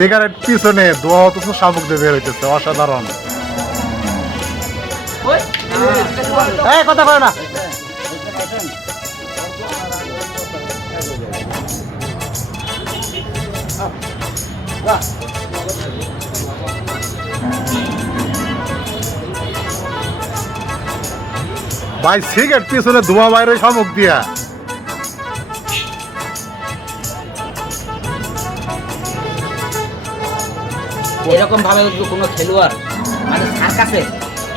Cigarette পিছনে দোয়া অথচ শামুক দিয়ে বের হইতেছে, অসাধারণ। কথা কয় না। ভাই সিগারেট পিছনে ধোঁয়া বাইরে শামুক দিয়া। এরকম ভাবে কোনো খেলোয়াড় মানে সার্কাসে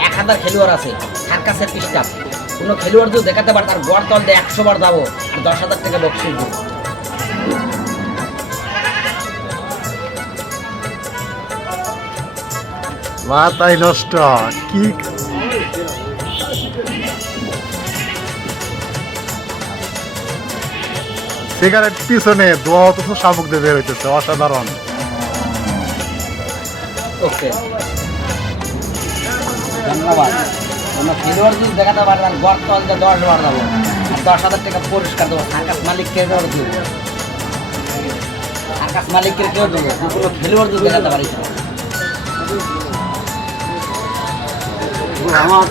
1000 খেলোয়াড় আছে, সার্কাসের স্টাফ কোনো খেলোয়াড় যদি দেখাতে পারে তার গড় তল দিয়ে 100 বার যাবো আর 10,000 টাকা বকশিশ দেবো। মাথায় নষ্ট কি। সিগারেট পিছনে দোয়া অথচ শামুক দিয়ে বের হইতেছে, অসাধারণ। ওকে ধন্যবাদ। কোনো খেলোয়াড় যদি দেখাতে পারে তার গড় তল দিয়ে 10 বার যাবো আর 10,000 টাকা পুরস্কার দেবো। সার্কাস মালিককে দেবো, সার্কাস মালিককে কেউ দেবো কোনো খেলোয়াড় যদি দেখাতে পারি। আমার